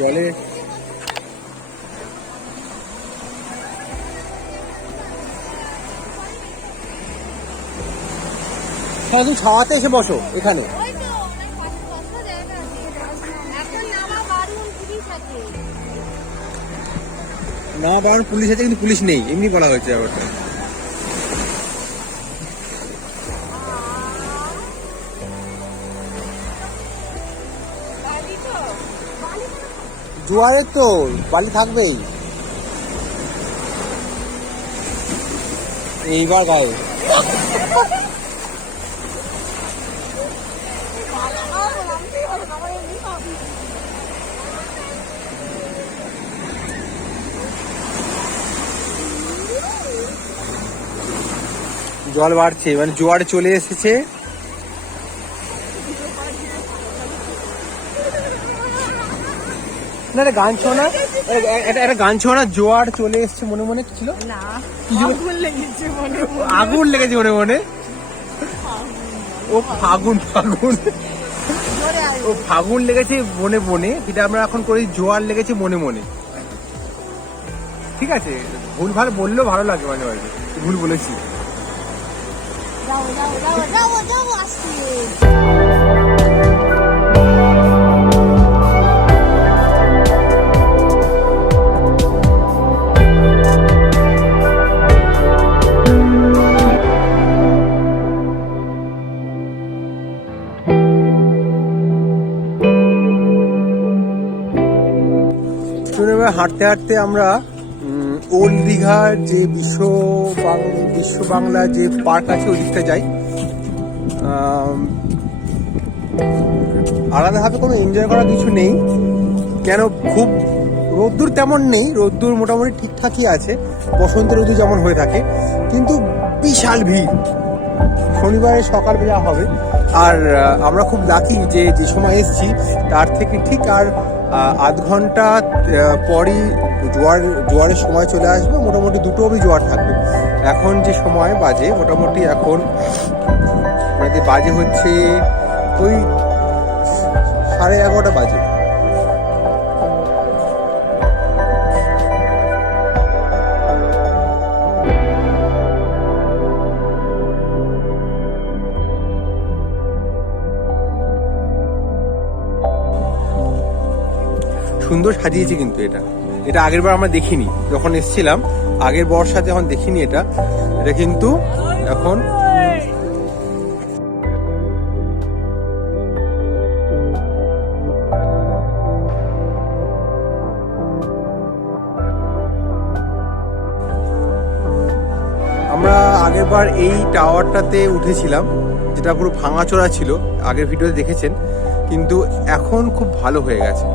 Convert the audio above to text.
জলে হ্যাঁ, তুমি ছাওয়াতে এসে বসো এখানে। না বারণ পুলিশ আছে, কিন্তু পুলিশ নেই, এমনি বলা হয়েছে ব্যাপারটা। জোয়ারের তো বালি থাকবেই। এইবার গায়ে জল বাড়ছে, মানে জোয়ার চলে এসেছে। না রে গান শোনা, একটা গান শোনা, জোয়ার চলে এসছে মনে মনে ছিল না, আগুন লেগেছে মনে মনে। ও ফাগুন ফাগুন, ও ফাগুন লেগেছে বনে বনে, যেটা আমরা এখন করি জোয়ার লেগেছে মনে মনে। ঠিক আছে, ভুল ভাল বললেও ভালো লাগে, মাঝে মাঝে ভুল বলেছি। হাঁটতে হাঁটতে আমরা ওল্ড দীঘার যে বিশ্ব বাংলা যে পার্ক আছে ওই দিকটা যাই। আলাদাভাবে কোনো এনজয় করার কিছু নেই, কেন খুব রোদ্দুর তেমন নেই, রোদ্দুর মোটামুটি ঠিকঠাকই আছে, বসন্তের রোদ্দুর যেমন হয়ে থাকে, কিন্তু বিশাল ভিড়। শনিবারে সকালবেলা হবে, আর আমরা খুব লাকি যে সময় এসেছি তার থেকে ঠিক আর আধ ঘন্টা পরই জোয়ারের সময় চলে আসবে। মোটামুটি 2টো অবধি জোয়ার থাকবে। এখন যে সময় বাজে, মোটামুটি এখন মানে বাজে হচ্ছে ওই 11:30 বাজে। সুন্দর সাজিয়েছে কিন্তু এটা আগের বার আমরা দেখিনি, যখন এসেছিলাম আগের বর্ষাতে যখন দেখিনি এটা কিন্তু এখন আমরা আগের বার এই টাওয়ারটাতে উঠেছিলাম, যেটা পুরো ভাঙাচোরা ছিল, আগের ভিডিওতে দেখেছেন, কিন্তু এখন খুব ভালো হয়ে গেছে।